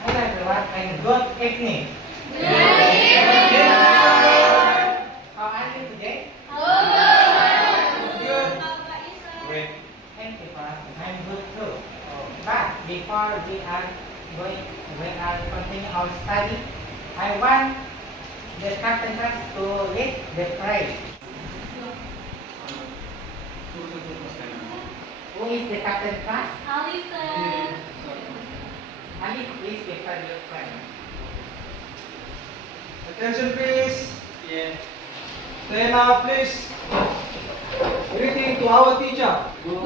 Hello everyone and good evening. Good evening. How are you today? Good. Great. Thank you for asking. I'm good too. But before we are continue our study, I want the carpenters to lead the prayer. Who is the carpenter? Alison. Ali, please prepare your prayer. Attention please. Yeah. Stand up please. Greeting to our teacher. Good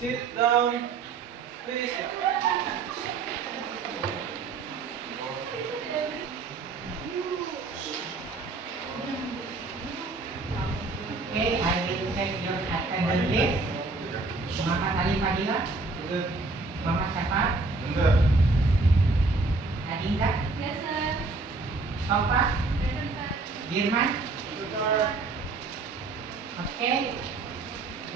Sit down please. Okay, I will check your attendance list. Muhammad Ali Fadila, Muhammad siapa? Adinda, Yes, sir. Sofa, Present, sir. Dirman. Okay,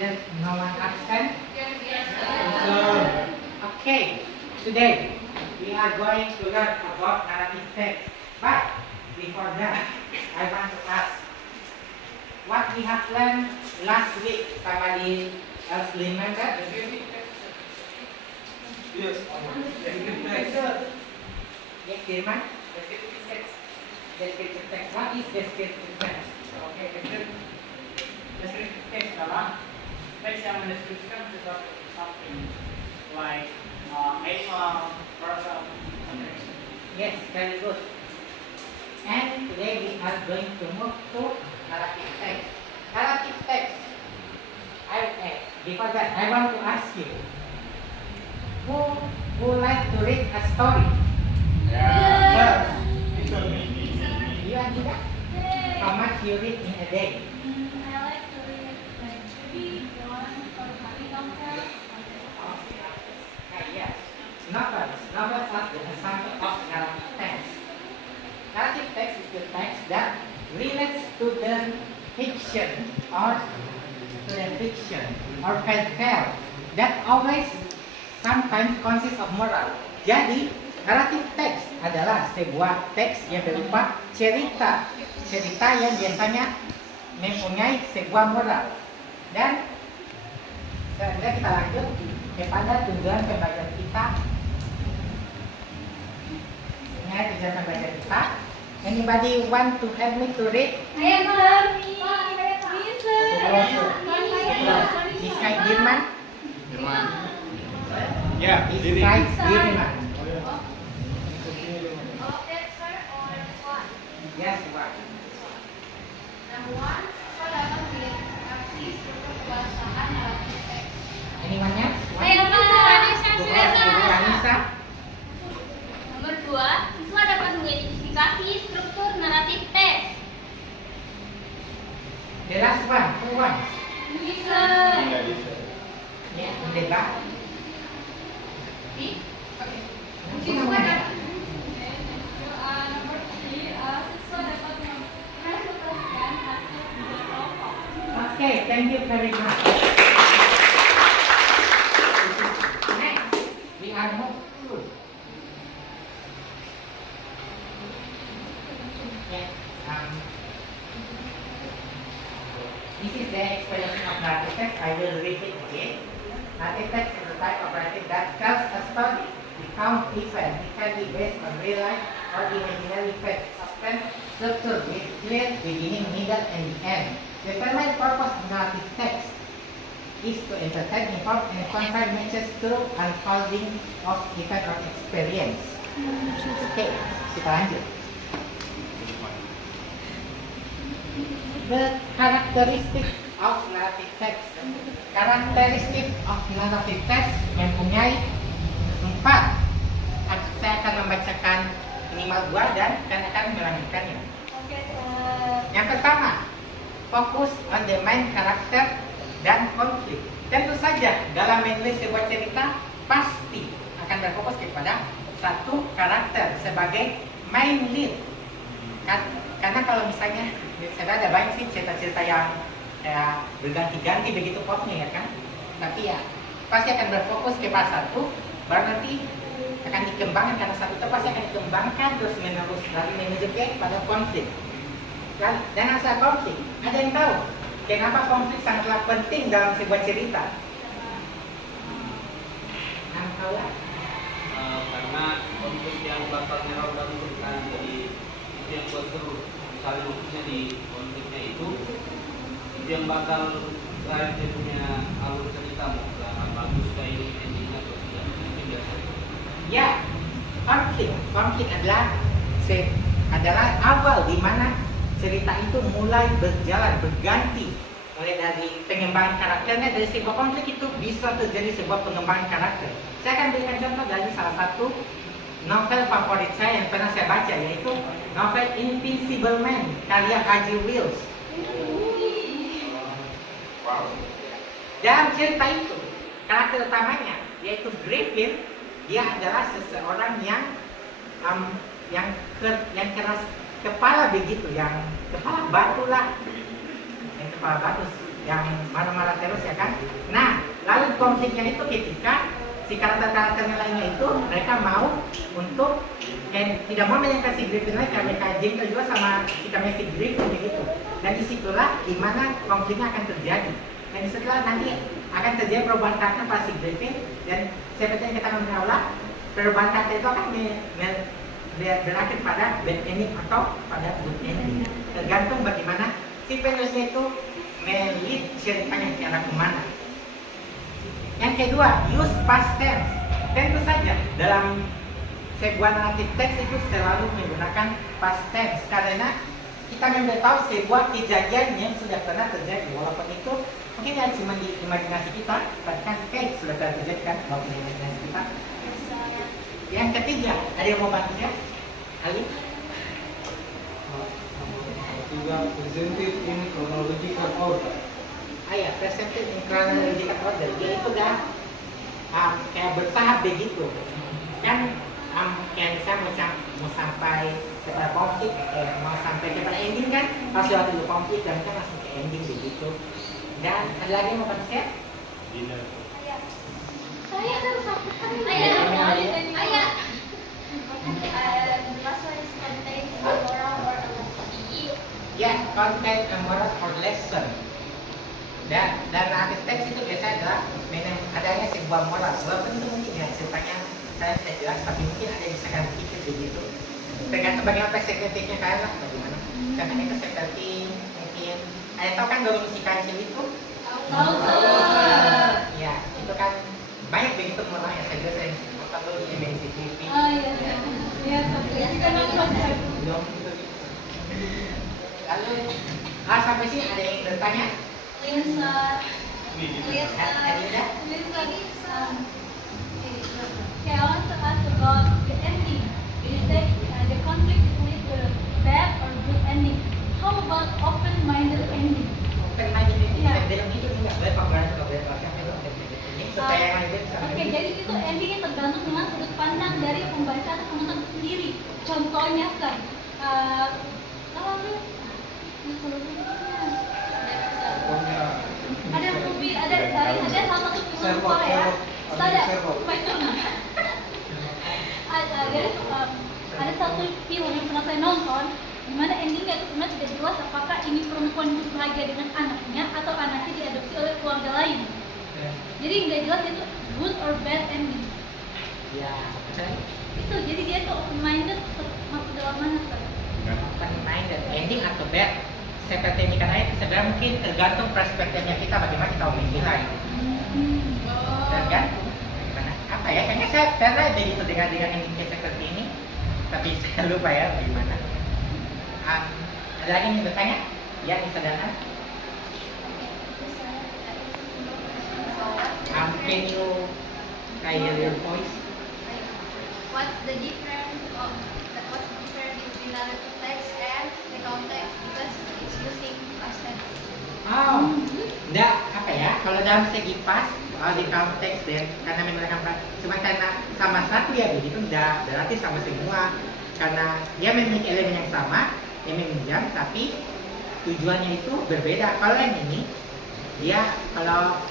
there's no one absent. Yes, Sir. Okay, today we are going to learn about narrative text. But before that, I want to ask what we have learned last week. Somebody else remember? Yes. Yes, Dirman. Descriptive text. Descriptive text. What is descriptive text? Oke, deskriptif teks adalah teks yang mendeskripsikan sesuatu something like animal, person, something. Yes, very good. And today we are going to move to narrative text. Narrative text. Before that, I want to ask you, who like to read a story? You and juga? How much you read in a day? I like to read like maybe one or funny novels. Yes. Novels. Novels are the example of narrative text. Narrative text is the text that relates to the fiction or fairy tale that always sometimes consists of moral. Jadi, narrative text adalah sebuah teks yang berupa cerita yang biasanya mempunyai sebuah moral. Dan selanjutnya kita lanjut kepada tujuan pembelajaran kita. Tujuan pembelajaran kita. Anybody want to help me to read? Ayo, sir. Beside Dirman? Ya, diri. Beside Dirman. Okay, sir. Or what? Yes, what? Number one, siswa dapat mengidentifikasi struktur kebahasaan naratif teks. Anyone else? What? Ayo, Anissa, Anissa? Nomor dua, siswa dapat mengidentifikasi struktur naratif teks. The last one, who wants? Bisa. Yeah, Indra. Siswa dapat nomor 3, siswa dapat mempresentasikan hasil kerja kelompok. Okay, thank you very much. Next, we are moved to. Yes, this is the explanation of narrative text. I will read it again. Narrative text is a type of writing that tells a story, recount events. It can be based on real life or imaginary facts. Often structured with clear beginning, middle, and the end. The primary purpose of narrative text is to entertain, inform, and convey messages through unfolding of event or experience. Okay, kita lanjut. The characteristic of narrative text. Karakteristik of narrative text mempunyai 4. Saya akan membacakan minimal 2 dan kalian akan melanjutkannya. Oke, sir. Yang pertama, fokus on the main character dan konflik. Tentu saja dalam menulis sebuah cerita pasti akan berfokus kepada satu karakter sebagai main lead. Karena kalau misalnya ada banyak sih cerita-cerita yang berganti-ganti begitu plotnya ya kan. Tapi ya pasti akan berfokus ke pas satu, baru nanti akan dikembangkan karena satu itu pasti akan dikembangkan terus menerus lalu menuju pada konflik. Dan asal konflik, ada yang tahu kenapa konflik sangatlah penting dalam sebuah cerita? Tahu lah. Karena konflik yang bakal nyerang dan berkan, jadi itu yang buat seru. Misalnya lukisnya di konfliknya itu yang bakal drive dia punya alur cerita mau bagus kayak ini endingnya atau tidak, itu biasa. Ya, konflik adalah awal di mana cerita itu mulai berjalan, berganti. Mulai dari pengembangan karakternya, dari sebuah konflik itu bisa terjadi sebuah pengembangan karakter. Saya akan berikan contoh dari salah satu novel favorit saya yang pernah saya baca, yaitu novel Invisible Man karya H.G. Wells. Dalam cerita itu, karakter utamanya yaitu Griffin, dia adalah seseorang yang keras kepala begitu, yang kepala batu lah, yang marah-marah terus ya kan. Nah, lalu konfliknya itu ketika si karakter-karakternya lainnya itu mereka mau untuk tidak mau menyangka si Griffin lagi karena mereka jengkel juga sama sikapnya si Griffin begitu. Dan disitulah dimana konfliknya akan terjadi. Dan setelah nanti akan terjadi perubahan karakter pada si Griffin, dan seperti yang kita mengetahui, perubahan karakter itu akan berakhir pada bad ending atau pada good ending, tergantung bagaimana si penulisnya itu melit ceritanya ke arah kemana. Yang kedua, use past tense. Tentu saja dalam sebuah naratif teks itu selalu menggunakan past tense karena kita memberitahu sebuah kejadian yang sudah pernah terjadi, walaupun itu mungkin ya cuma di imajinasi kita, tapi kan sudah pernah terjadi kan walaupun di imajinasi kita. Yang ketiga, ada yang mau bantu ya? Ali? Ketiga, presented in chronological order. Ya, presented in chronological order. Dia itu dah kayak bertahap begitu. Kan kayak misalnya mau sampai kepada konflik, mau sampai kepada ending kan, pas lewat dulu konflik dan kan langsung ke ending begitu. Dan ada lagi yang mau bantu saya? Saya ayah. The last one is contains a moral or a lesson. Ya, content a moral or lesson. Dan arti teks itu biasanya adalah adanya sebuah moral. Walaupun itu mungkin ya ceritanya saya tidak jelas, tapi mungkin ada yang bisa kalian pikir begitu. Tergantung bagaimana perspektifnya kalian lah, bagaimana. Contohnya itu seperti mungkin, ada tahu kan Dongeng Si Kancil itu? Tahu. Ya, itu kan banyak begitu moralnya. Saya juga sering nonton dulu di MNC TV. Oh iya. Iya, kita nonton. Lalu, sampai sini ada yang bertanya? Lisa. Okay, I want to ask about the ending. You said the conflict is either bad or good ending. How about open-minded ending? Open-minded ending, Iya. dalam itu juga boleh pameran atau boleh pasang itu open-minded ending supaya yang lain bisa. Oke, jadi itu endingnya tergantung dengan sudut pandang dari pembaca atau penonton sendiri. Contohnya kan, kalau lu ada movie, ada salah satu film Korea, ada satu film yang pernah saya nonton, di mana endingnya itu sebenarnya tidak jelas apakah ini perempuan hidup bahagia dengan anaknya atau anaknya diadopsi oleh keluarga lain. Jadi nggak jelas itu good or bad ending. Ya, betul. Itu jadi dia tuh open minded masuk dalam mana kan? Open-minded ending atau bad, seperti yang dikatakan itu sebenarnya mungkin tergantung perspektifnya kita bagaimana kita menilai. Tergantung bagaimana apa ya? Kayaknya saya pernah begitu dengan ending seperti ini, tapi saya lupa ya bagaimana. Ada lagi yang bertanya? Ya, disadarkan. Can you hear your voice? What's the difference between narrative text and the context? Because it's using past tense. Oh, enggak apa ya? Kalau dalam segi pas, di konteks dan karena menggunakan pas, cuma karena sama satu ya begitu, enggak berarti sama semua. Karena dia memiliki elemen yang sama, yang meminjam, tapi tujuannya itu berbeda. Kalau yang ini, dia kalau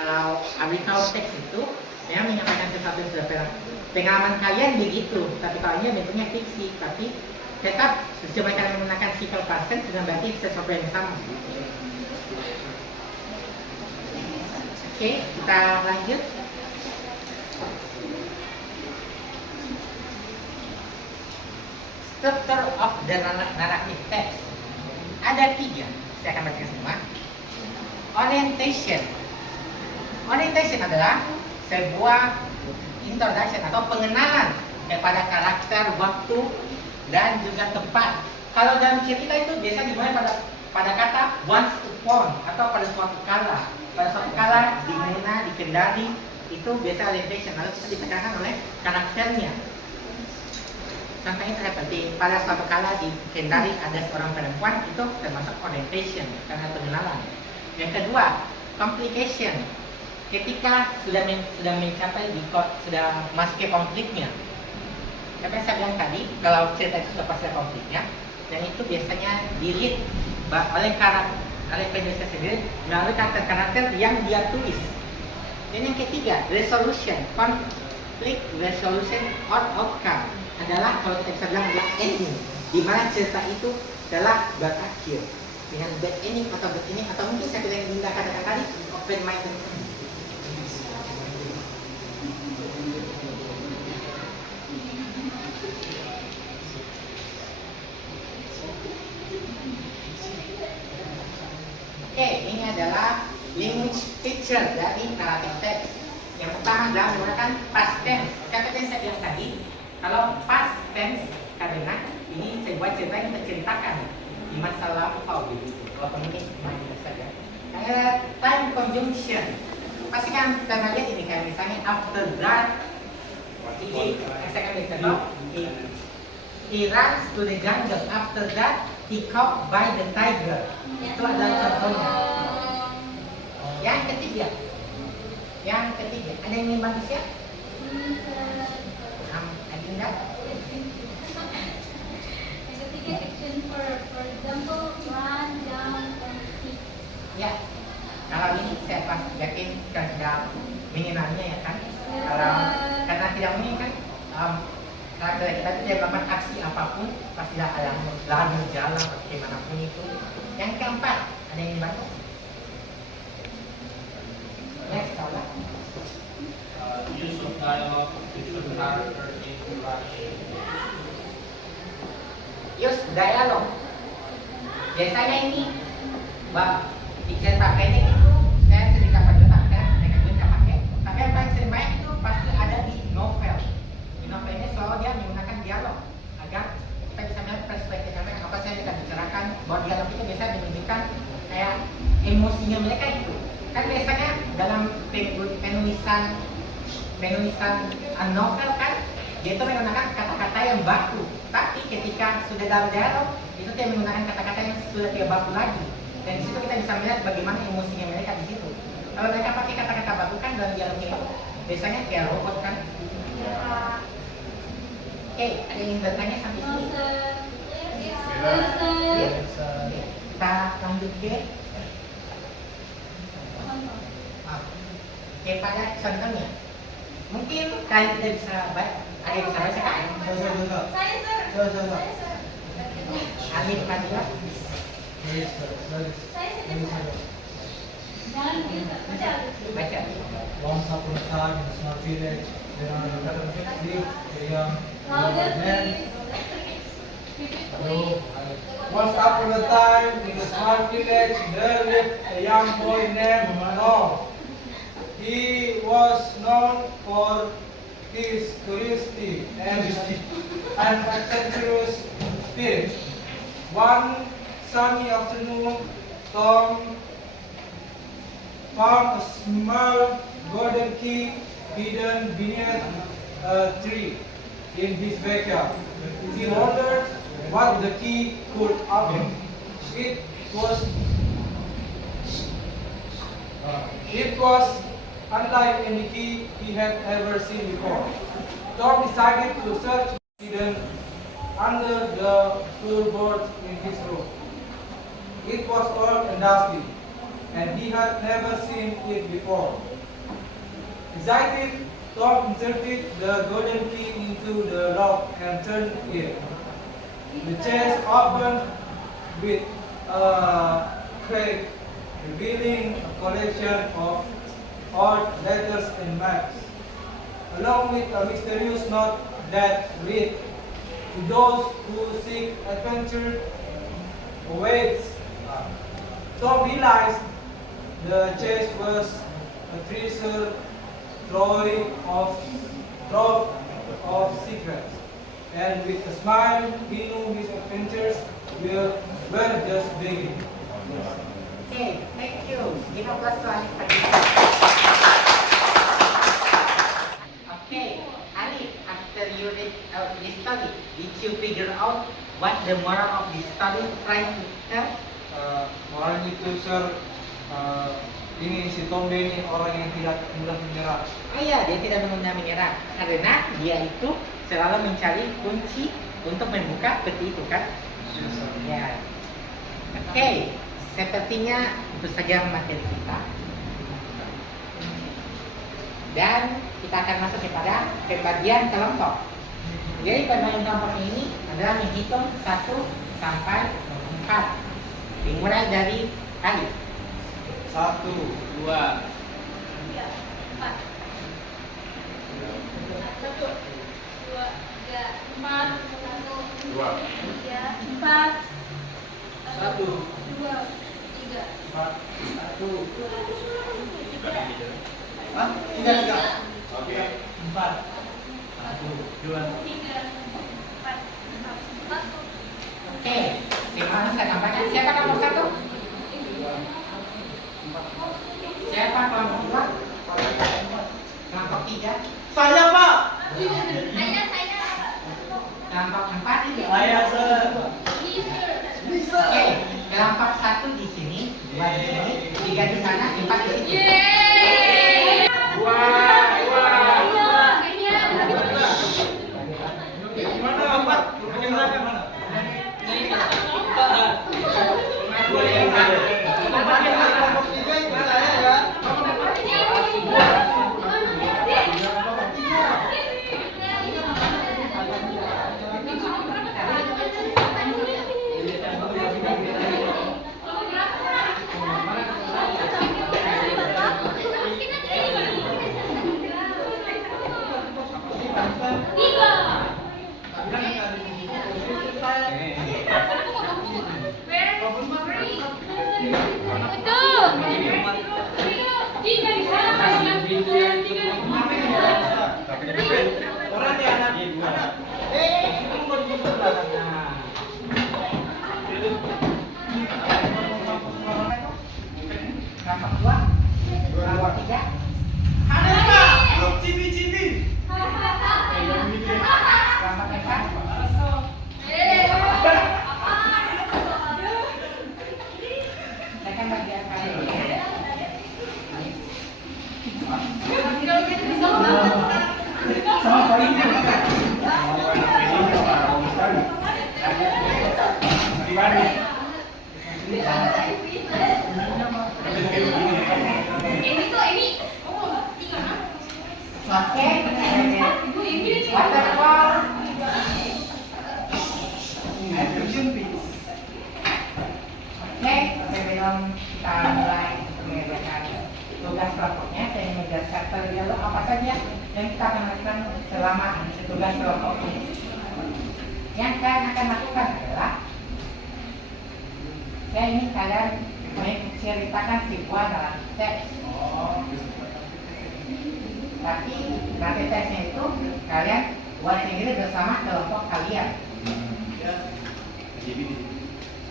kalau arbitrary text itu memang menyampaikan sesuatu yang sudah pengalaman kalian begitu, tapi kalau ini bentuknya fiksi, tapi tetap sesuai kalian menggunakan simple present sudah berarti sesuatu yang sama. Oke, kita lanjut. Structure of the narrative text. Ada 3, saya akan baca semua. Orientation. Orientation adalah sebuah introduction atau pengenalan kepada karakter, waktu, dan juga tempat. Kalau dalam cerita itu biasa dimulai pada kata once upon atau pada suatu kala. Pada suatu kala di mana, di Kendari, itu biasa orientation, lalu kita ditekankan oleh karakternya. Contohnya seperti pada suatu kala di Kendari ada seorang perempuan, itu termasuk orientation karena pengenalan. Yang kedua, complication. Ketika sudah mencapai sudah masuk ke konfliknya. Apa yang saya bilang tadi, kalau cerita itu sudah pasti ada konfliknya, dan itu biasanya di-lead oleh penulis sendiri melalui karakter-karakter yang dia tulis. Dan yang ketiga, resolution, conflict resolution or outcome adalah kalau kita bisa bilang adalah ending, di mana cerita itu adalah berakhir dengan bad ending atau good ending, atau mungkin saya bilang yang Dinda katakan tadi open minded. Oke, ini adalah language feature dari narrative text. Yang pertama adalah menggunakan past tense. Seperti yang saya bilang tadi, kalau past tense karena ini sebuah cerita yang kita ceritakan di masa lampau begitu. Kalau ini cuma saja. Time conjunction. Pasti kan kita lihat ini kayak misalnya after that, saya akan contoh. He runs to the jungle. After that, he caught by the tiger. Itu adalah contohnya. Yang ketiga, ada yang ingin bantu siap? Adinda? Yang ketiga action for example run down and seek. Ya, kalau ini saya pas yakin kan sudah mengenalnya ya kan. Kalau karena tidak mungkin kan, karakter kita itu tidak melakukan aksi apapun pasti dalam berjalan bagaimanapun itu. Yang keempat, ada yang ingin bantu? Next, Paula. Use of dialogue between characters in interaction. Use dialog. Biasanya ini, diceritakan ini itu saya sering dapat letakkan, mereka juga pakai. Tapi yang paling sering banyak itu pasti ada di novel. Di novel ini selalu dia menggunakan dialog agar kita bisa melihat perspektifnya mereka. Apa saya bisa bicarakan bahwa dialog itu biasa menunjukkan kayak emosinya mereka itu. Kan biasanya dalam penulisan novel kan dia itu menggunakan kata-kata yang baku, tapi ketika sudah dalam dialog itu dia menggunakan kata-kata yang sudah tidak baku lagi, dan di situ kita bisa melihat bagaimana emosinya mereka di situ. Kalau mereka pakai kata-kata baku kan dalam dialognya itu biasanya kayak robot kan. Oke, ada yang bertanya sampai sini? Kita lanjut ke pada contohnya. Mungkin kalian tidak bisa baca, ada yang bisa baca kan? Saya sir. Alif Fadila. Jangan gitu. Baca. Once upon a time in a small village, there are 11 young Louder men. please. Once upon a time in a small village, there lived a young boy named Noah. He was known for his curiosity and adventurous spirit. One sunny afternoon, Tom found a small golden key hidden beneath a tree in his backyard. He wondered what the key could open. It was unlike any key he had ever seen before. Tom decided to search hidden under the floorboards in his room. It was old and dusty, and he had never seen it before. Excited, Tom inserted the golden key into the lock and turned it. The chest opened with a crack, revealing a collection of odd letters and maps, along with a mysterious note that read, "To those who seek adventure awaits." Tom realized the chest was a treasure trove of secrets, and with a smile, he knew his adventures were just beginning. Okay, thank you. 15 soal tadi. Okay, Ali, after you read out this story, did you figure out what the moral of this story trying to tell? Moralnya itu sir, ini si Tom ini orang yang tidak mudah menyerah. Oh iya, dia tidak mudah menyerah karena dia itu selalu mencari kunci untuk membuka peti itu kan? Ya. Oke, sepertinya itu saja materi kita. Dan kita akan masuk kepada pembagian kelompok. Jadi pembagian kelompok ini adalah menghitung 1 sampai 4. Dimulai dari Ali. 1, 2, 3, 4. 1, 2, 3, 4. 1, 2, 3, 4. 1, 2, 3. 4, 1. Hah? 3. oke. 4. 1, 2. 3, 4, 1. Oke, sekarang saya tambahkan. Siapa kelompok 1? Siapa kelompok 2? Kelompok 3? Saya Pak. Saya. Kelompok 4 ini? Saya sir. Bisa. Oke, kelompok 1 di sini, 2 di sini, 3 di sana, 4 di sini. Mana 4? Yang mana? Kelompok 2, kelompok 3. Kelompok 4. Saya akan bagian kalian. Oke, waterfall. Oke, sebelum kita mulai mengerjakan tugas kelompoknya, saya ingin menjelaskan terlebih dahulu apa saja yang kita akan lakukan selama tugas kelompok ini. Yang kalian akan lakukan adalah saya ingin kalian menceritakan sebuah dalam teks. Tapi nanti teksnya itu kalian buat sendiri bersama kelompok kalian.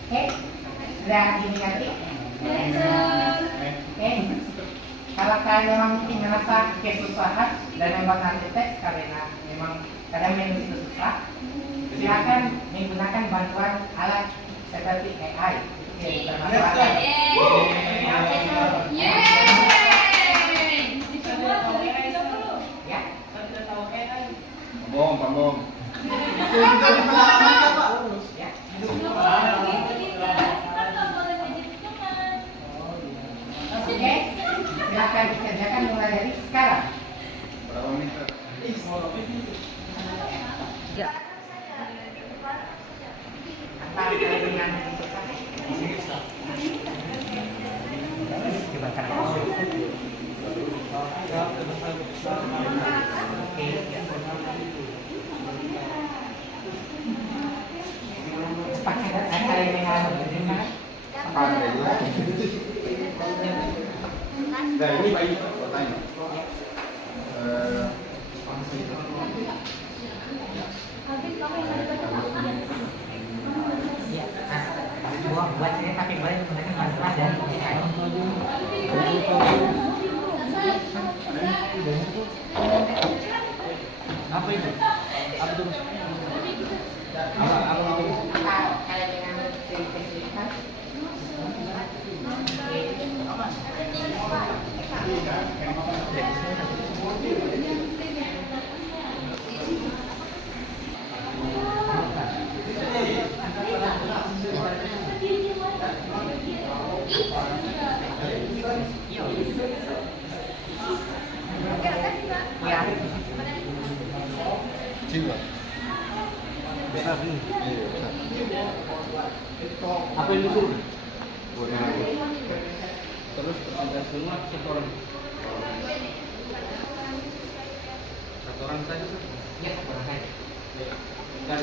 Oke, sudah diminati? Oke, kalau kalian memang mungkin merasa kesusahan dan memang nanti teks karena memang kadang menulis itu susah, silakan menggunakan bantuan alat seperti AI. Oke, bermasalah. Ya, Pambong. ya. Oke, silakan dikerjakan mulai dari sekarang. Apa kalian suka? Coba kanan. Oke. Pakai kalian yang bagaimana? Nah ini bayi tanya. Ya, buat saya tapi boleh menggunakan bantuan dari Apa itu? Apa itu? Apa itu? kalian dengan cerita-cerita. Ya. Jiwa. Besar ini. Iya besar. Apa yang disuruh? Boleh lagi. Terus ada semua satu orang. Satu orang saja. Ya, kurang aja. Dan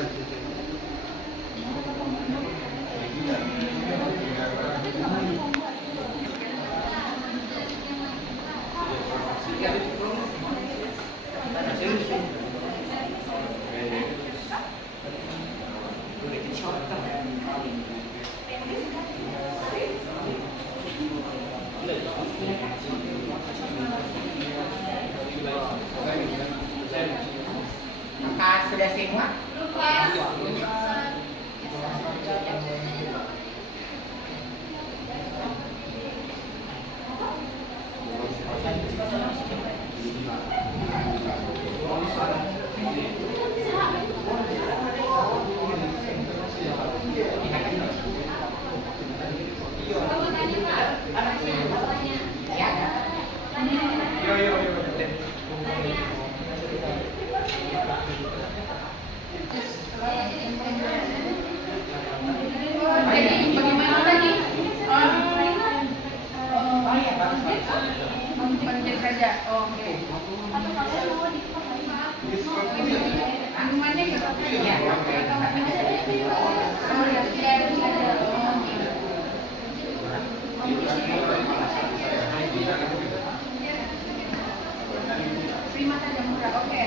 Maka sudah semua? Bagaimana tadi? Pencet saja. Oke. Minumannya gitu. Iya. Oh ya, tidak ada saja. Terima saja murah. Oke.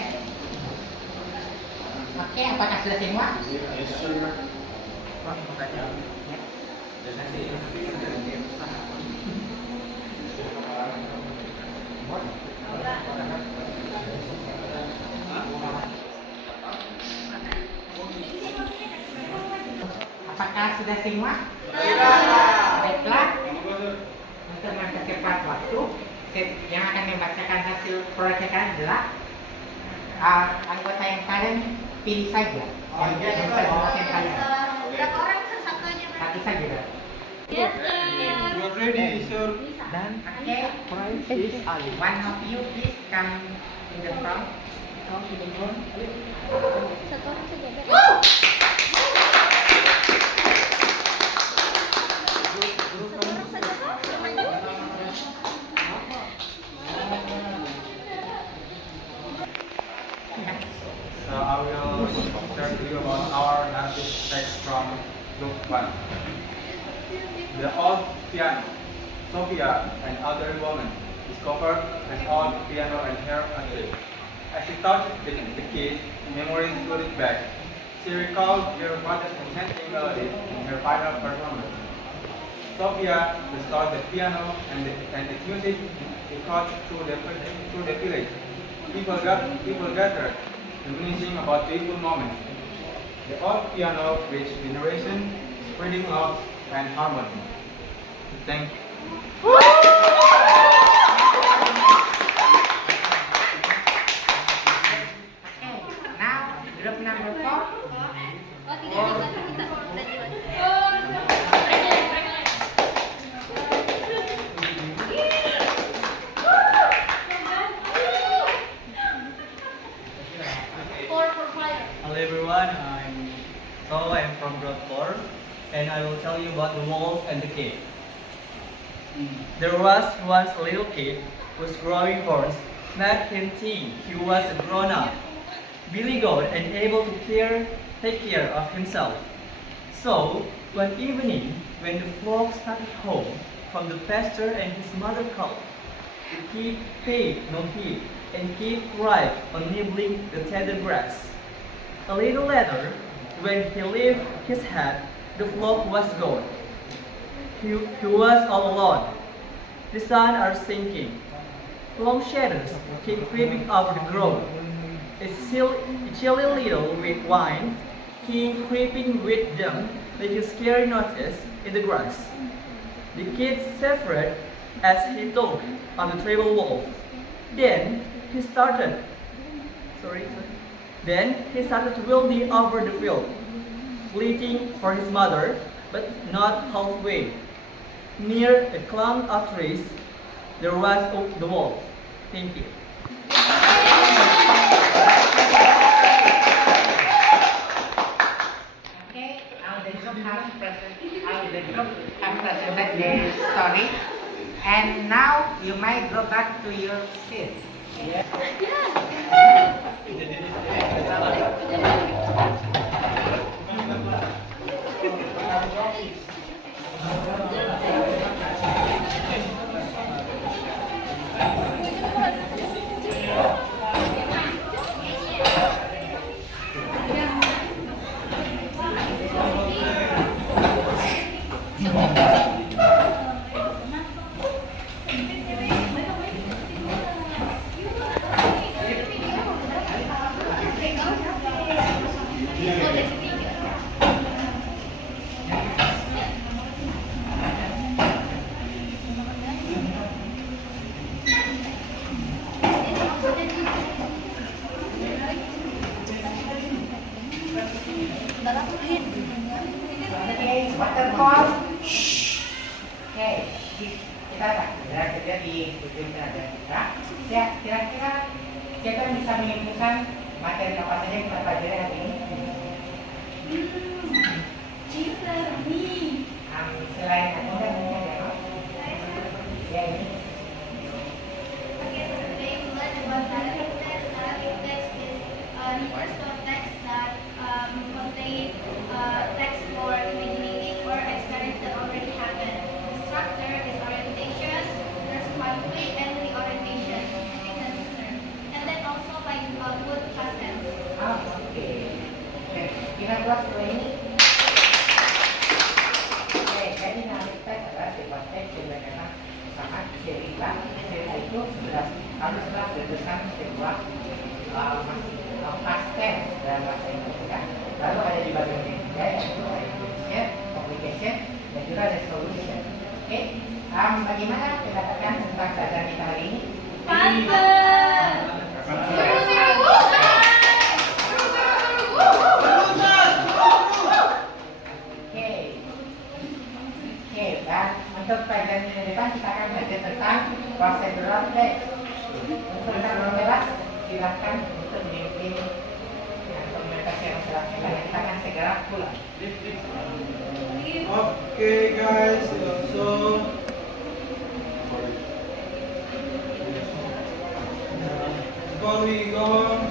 Oke, apakah sudah semua? Apakah sudah semua? Baiklah. Untuk mempercepat waktu, yang akan membacakan hasil proyekan adalah anggota yang kalian pilih saja. Yang bisa kalian. Berapa orang satu aja? Satu saja. Yes, You are ready, sir. Dan price is Ali. One of you please come in the front. Come to the front. Satu orang saja. Satu orang saja kok? So I will share to you about our narrative text from Book 1. The old piano. Sophia, an elderly woman, discovered an old piano and her country. As she touched the keys, memories floated back. She recalled her father's enchanting melodies in her final performance. Sophia restored the piano and its music echoed through the village. People gathered, reminiscing about joyful moments. The old piano reached generation, spreading love and harmony. Thank you. Now, group number 4. Oh, tidak bisa kita. Sudah jelas. For fire. Hello flock and the cave. There was once a little kid whose growing horns made him think he was a grown-up. Billy got unable to take care of himself. So, one evening, when the flock started home from the pasture and his mother called, the kid paid no heed and kept right on nibbling the tender grass. A little later, when he lifted his head, the flock was gone. He was all alone. The sun are sinking. Long shadows keep creeping over the ground. A chilly little white wind came creeping with them, making scary noises in the grass. The kid suffered as he tugged on the tribal wall. Then he started wielding over the field, bleating for his mother, but not halfway. Near a clump of trees, there was the wolf. Thank you. Okay, now the group have presented their story, and now you might go back to your seat. Okay, waterfall. Okay, kita kira-kira di ujung ada kita. Ya, kira-kira siapa yang bisa menyimpulkan materi apa saja yang kita pelajari hari ini? Selain itu ada mungkin ada apa? Ya ini. Okay, so today we learned about narrative text. Narrative text is refers to a text that contains text for imagining or experience that already happened. The structure is orientation, there's conflict, and reorientation. I think that's the term. And then also like good past tense. Okay. Okay, kita buat ini. Jadi narrative text adalah sebuah teks yang memang sangat cerita itu haruslah berdasarkan sebuah past tense dalam bahasa Inggris kan. Lalu ada di bagian ketiga yaitu orientation, communication, dan juga resolution. Oke, bagaimana pendapatan tentang pelajaran kita hari ini? Dan untuk pelajaran minggu depan kita akan belajar tentang procedural text. Untuk bebas, silakan untuk memimpin komunikasi yang silakan. Kita akan segera pulang. Okay, guys. So before we go on,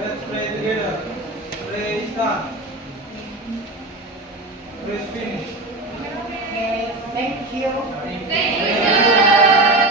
let's pray together. Pray start. Pray finish. Okay, thank you. Thank you.